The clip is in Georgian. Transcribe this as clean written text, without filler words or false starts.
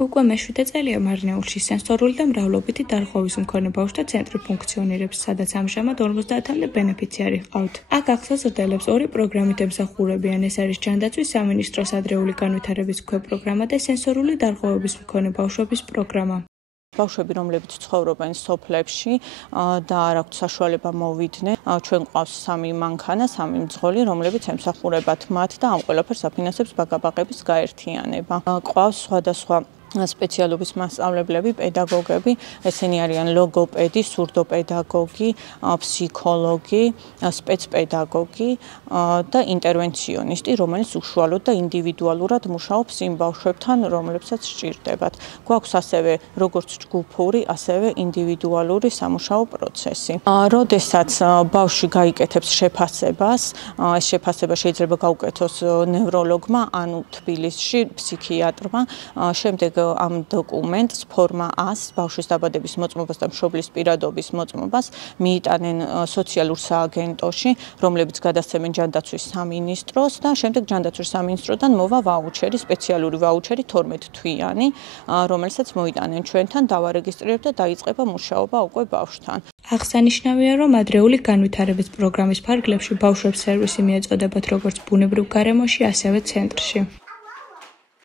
უკვე მე-7 წელია მარნეულში სენსორული და მრავლობითი დარღვევის მქონე ბავშვთა ცენტრი ფუნქციონირებს, სადაც ამჟამად 50-მდე ბენეფიციარი ჰყავთ. აქ აღსაზრდელებს 2 პროგრამით ემსახურებიან. ეს არის ჯანდაცვის სამინისტროს ადრეული განვითარების ქვეპროგრამა და სენსორული დარღვევების მქონე ბავშვების პროგრამა. ბავშვები, რომლებიც ცხოვრობენ სოფლებში და არ აქვთ საშუალება მოვიდნენ, ჩვენ ყავს 3 მანქანა, 3 მძღოლი, რომლებიც ემსახურებათ მათ და ამ ყველაფერს აფინანსებს ბაგაბაღების გაერთიანება. ყავს სხვადასხვა სპეციალობის მასწავლებლები, პედაგოგები, ესენი არიან ლოგოპედი, სურდოპედაგოგი, ფსიქოლოგი, სპეცპედაგოგი და ინტერვენციონისტი, რომელიც უშუალოდ და ინდივიდუალურად მუშაობს იმ ბავშვებთან, რომლებსაც სჭირდებათ. გვაქვს ასევე როგორც ჯგუფური, ასევე ინდივიდუალური სამუშაო პროცესი. როდესაც ბავშვი გაიკეთებს შეფასებას, ეს შეფასება შეიძლება გაუკეთოს ნევროლოგმა, ანუ თბილისში ფსიქიატრმა, შემდეგ ამ დოკუმენტს ფორმა 100 ბავშვის დაბადების მოწმობას და მშობლის პირადობის მოწმობას მიიტანენ სოციალურ სააგენტოში, რომლებიც გადასცემენ ჯანდაცვის სამინისტროს და შემდეგ ჯანდაცვის სამინისტროდან მოვა ვაუჩერი, სპეციალური ვაუჩერი 12 თვიანი, რომელსაც მოიტანენ ჩვენთან, დავარეგისტრირებთ და დაიწყება მუშაობა უკვე ბავშვთან. აღსანიშნავია, რომ ადრეული განვითარების პროგრამის ფარგლებში ბავშვებს სერვისი მიეწოდებათ როგორც ბუნებრივ გარემოში, ასევე ცენტრში.